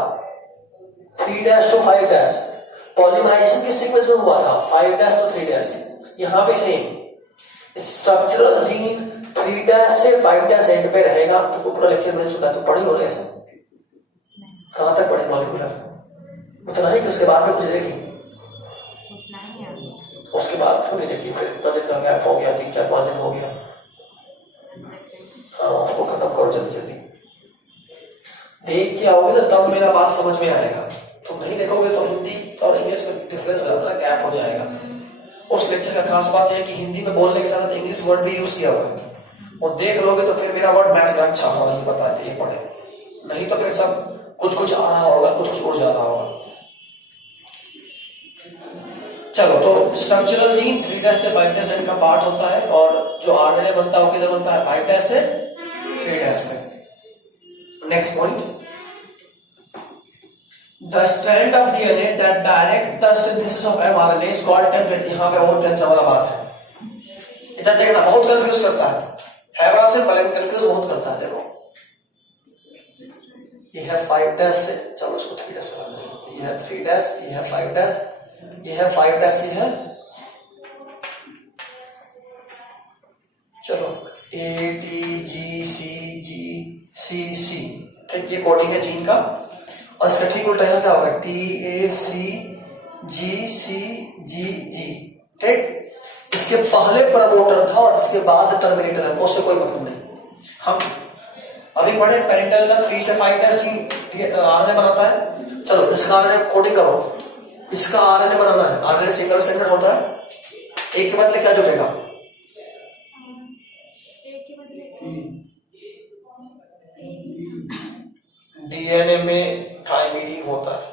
3' to 5'। पॉलीमराइजेशन किस सीक्वेंस में हुआ था, 5' to 3'। यहां पे सेम स्ट्रक्चरल जीन 3' से 5' एंड पे रहेगा। तो पूरा लेक्चर मैंने सुना, तो पढ़ी हो रहे ऐसे, कहां तक पढ़े मॉलिक्यूलर, उतना ही, तो उसके बाद में कुछ देखी, उतना ही आगे। उसके बाद क्यों नहीं देखी, फिर इतना दिन का गैप हो गया, 3-4-5 दिन हो गया। हाँ, उसको खत्म करो जल्दी जल्दी, देख के आओगे ना तब मेरा बात समझ में आएगा। तुम नहीं देखोगे तो हिंदी और इंग्लिश में डिफरेंस हो जाता है, गैप हो जाएगा। उस लेक्चर का खास बात है कि हिंदी में बोलने के साथ इंग्लिश वर्ड भी यूज किया हुआ है, और देख लोगे तो फिर मेरा वर्ड मैच अच्छा होगा, ये पता है, ये पढ़े, नहीं तो फिर सब कुछ आ रहा होगा, कुछ उड़ जा रहा होगा। चलो, तो स्ट्रक्चरल जीन 3' से 5' एंड का पार्ट होता है, और जो आरएनए बनता है वो किधर बनता है, 5' से 3' में। Next point, the strand of DNA that direct the synthesis of mRNA is called template. यहां पे और टेंशन वाला बात है, इधर देखना, बहुत कंफ्यूज करता है बड़ा से, पहले कंफ्यूज बहुत करता है। देखो, ये है 5' से, चलो इसको 3' से बना दो, ये है 3', ये है 5', ये है 5', ये है, चलो ATGCGCC, ठीक, ये कोडिंग है जीन का। और इसका ठीक उल्टा यहाँ क्या होगा, TACGCGG, ठीक। इसके पहले प्रमोटर था और इसके बाद टर्मिनेटर है, उससे कोई मतलब नहीं। हम अभी पढ़े पेरेंटल का 3 से 5' आरएनए बनाता है। चलो, इसका आरएनए कोडिंग करो, इसका आरएनए बनाना है। आरएनए सिंगल स्ट्रैंडेड होता है, एक के बदले क्या जुड़ेगा, डीएनए में थाइमिडीन होता है,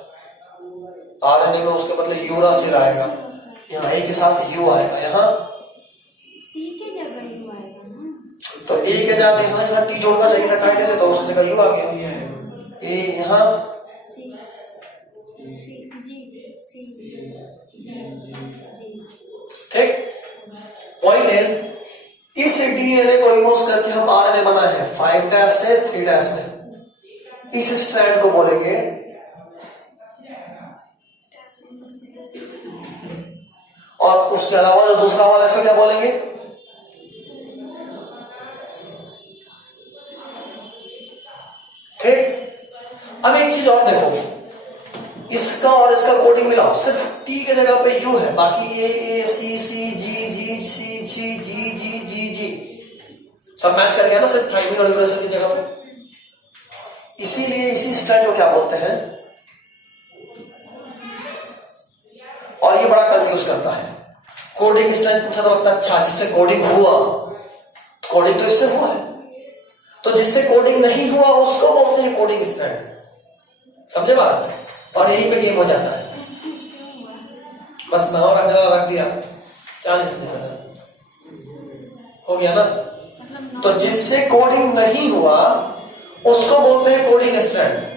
आरएनए में उसके बदले यूरासिल आएगा। यहाँ ए के साथ यू आएगा, यहाँ टी की जगह यू आएगा ना, तो ए के साथ यहाँ टी जोड़ना चाहिए था कायदे से, तो उस जगह यू आ गया। ए यहाँ सी सी जी सी जी, ठीक। पॉइंट है, इस डीएनए को यूज करके हम आरएनए बना है 5' से 3' में। इस स्ट्रैंड को बोलेंगे और उसके अलावा जो दूसरा वाला इसको क्या बोलेंगे, ठीक। अब एक चीज और देखो, इसका और इसका कोडिंग मिलाओ, सिर्फ टी के जगह पे यू है, बाकी ए सी सी जी जी सी सी जी जी जी जी सब मैच कर गया ना, सिर्फ थाइमिन और यूरासिल की जगह पे। इसीलिए इसी स्ट्रैंड को क्या बोलते हैं, और ये बड़ा कंफ्यूज करता है। कोडिंग स्ट्रैंड पूछा तो लगता है अच्छा जिससे कोडिंग हुआ, कोडिंग तो इससे हुआ है, तो जिससे कोडिंग नहीं हुआ उसको बोलते हैं कोडिंग स्ट्रैंड। समझे बात? और यहीं पे गेम हो जाता है। ऐसे क्यों हुआ? बस नाम रख दिया, क्या नहीं समझ सकता, हो गया ना। मतलब तो जिससे कोडिंग नहीं हुआ उसको बोलते हैं कोडिंग स्ट्रैंड।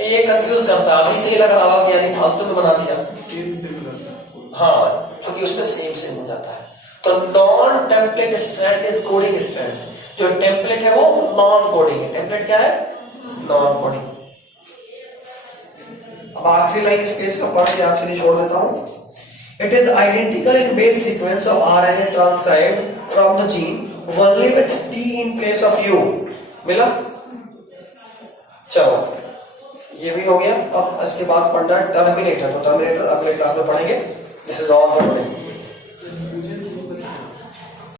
ये कंफ्यूज करता है, अभी से ही लग रहा होगा कि यानी फालतू में बना दिया। सेम से मिलाता है। हाँ, क्योंकि उसमें सेम हो जाता है। तो non template strand is coding strand. जो टेम्पलेट है वो नॉन कोडिंग है। टेम्पलेट क्या है? Non coding. अब आखिरी लाइन इस पेज का पढ़ के आज के लिए छोड़ देता हूं। It is identical in base sequence of RNA transcribed from the gene only with T in place of you. मिला? चलो ये भी हो गया। अब इसके बाद पढ़ना टर्मिनेटर। तो टर्मिनेटर अगले क्लास में पढ़ेंगे। This is all for today.